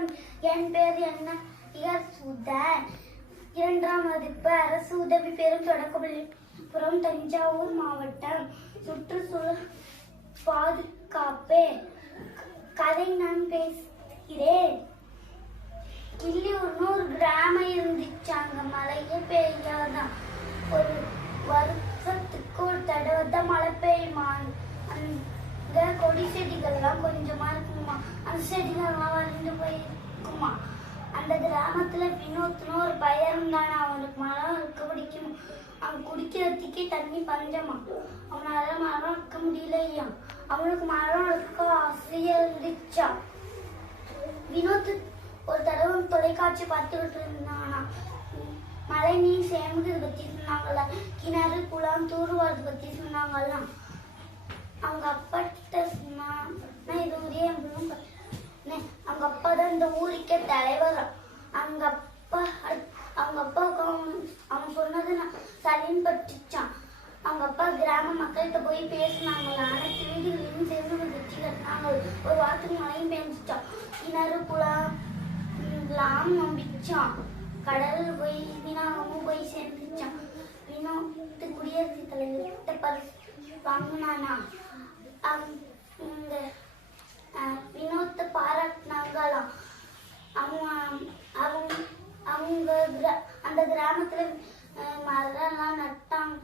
வணக்கம் என் பேர் என்ன? இயர் சுதன் இரண்டாம் மதிப்பு அரசு உதவி பெறும் தொடக்கப்புறம் தஞ்சாவூர் மாவட்டம். சுற்றுச்சூழல் பாதுகாப்பே. கதை நான் பேசுகிறேன். கிள்ளியூர்னு ஒரு கிராமம் இருந்துச்சு. அங்க மழையே பெய்யாதான். ஒரு இருக்குமா அந்த கிராமத்துல வினோத்னு ஒரு பையன் இருந்தானா அவனுக்கு மரம் இருக்க பிடிக்கும். அவன் குடிக்கிறதுக்கே தண்ணி பஞ்சமா? அவனால மரம் இருக்க முடியலையா? அவனுக்கு மரம் இருக்க ஆசையா இருந்துச்சா? வினோத் ஒரு தடவை தொலைக்காட்சி பார்த்துக்கிட்டு இருந்தானா? மழை நீர் சேமிக்கிறது பத்தி சொன்னாங்கல்ல கிணறு குளம் தூருவாரது பத்தி சொன்னாங்கல்ல. அவங்க அப்பாட்ட சொன்னா நான் இது ஒரே அப்பதான் இந்த ஊருக்கே தலைவர். அவங்க அப்பா அவங்க அப்பா அவன் அவன் சொன்னது நான் சரின்னு பட்டுச்சான் அவங்க அப்பா கிராம மக்கள்கிட்ட போய் பேசினாங்களா ஆனால் வீடுகளையும் சேர்ந்து வெற்றி கட்டினாங்க ஒரு வாரத்துக்கு மழையும் பேஞ்சிச்சோம் கிணறு குளம் எல்லாம் நம்பிச்சான் கடல் போய் வினாவும் போய் சேர்ந்துச்சான் வினோத்து குடியரசுத் தலைவர்கிட்ட பரிசு வாங்கினானா இந்த அஹ், வினோத்தை பாராட்டினாங்களாம் அவன் அவங்க அவங்க கிரா- அந்த கிராமத்துல மரம் எல்லாம் நட்டாங்க.